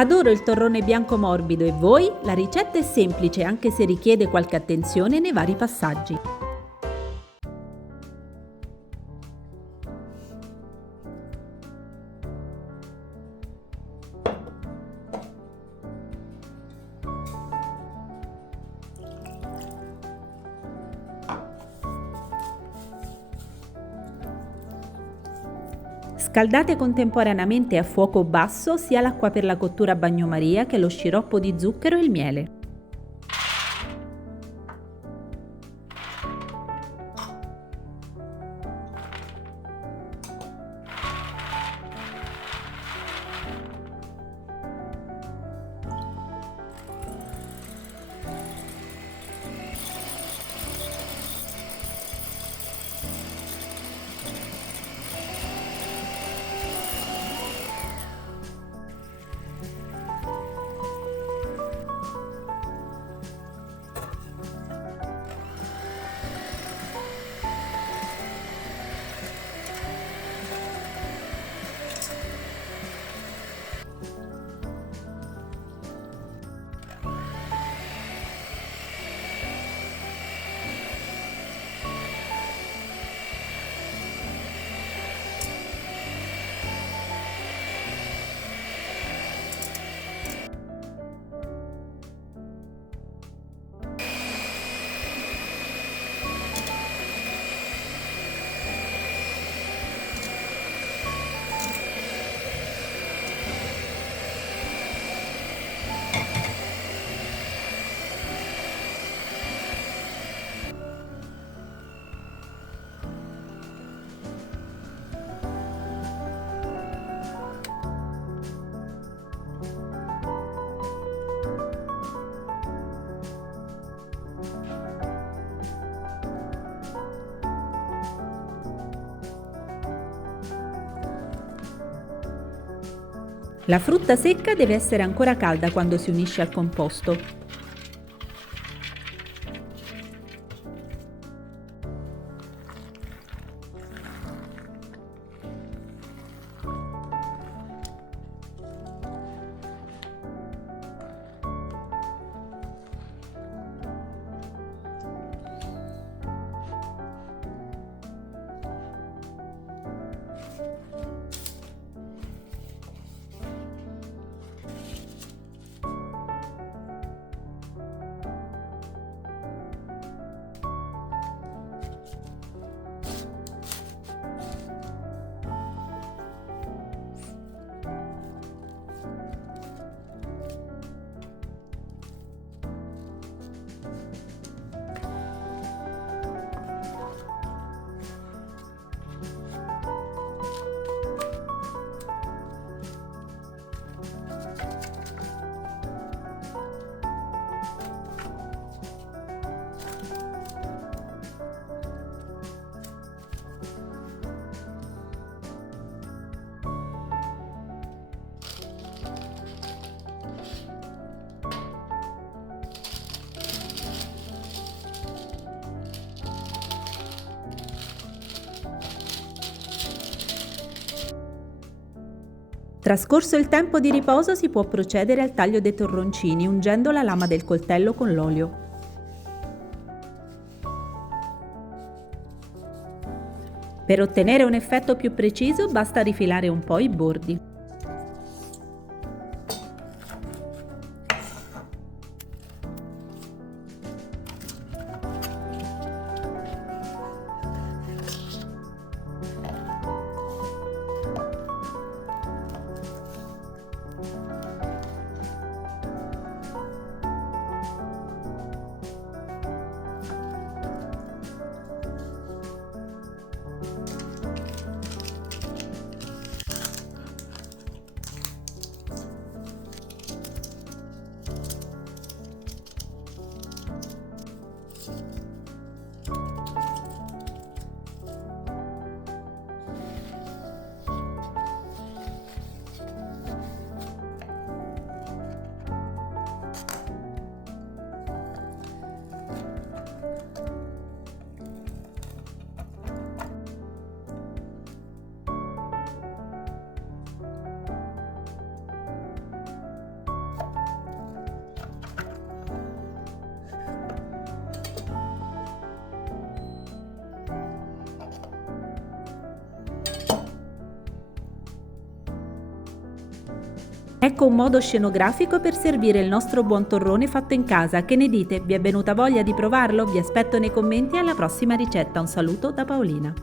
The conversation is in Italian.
Adoro il torrone bianco morbido e voi? La ricetta è semplice anche se richiede qualche attenzione nei vari passaggi. Scaldate contemporaneamente a fuoco basso sia l'acqua per la cottura a bagnomaria che lo sciroppo di zucchero e il miele. La frutta secca deve essere ancora calda quando si unisce al composto. Trascorso il tempo di riposo si può procedere al taglio dei torroncini ungendo la lama del coltello con l'olio. Per ottenere un effetto più preciso basta rifilare un po' i bordi. Ecco un modo scenografico per servire il nostro buon torrone fatto in casa. Che ne dite? Vi è venuta voglia di provarlo? Vi aspetto nei commenti e alla prossima ricetta. Un saluto da Paolina.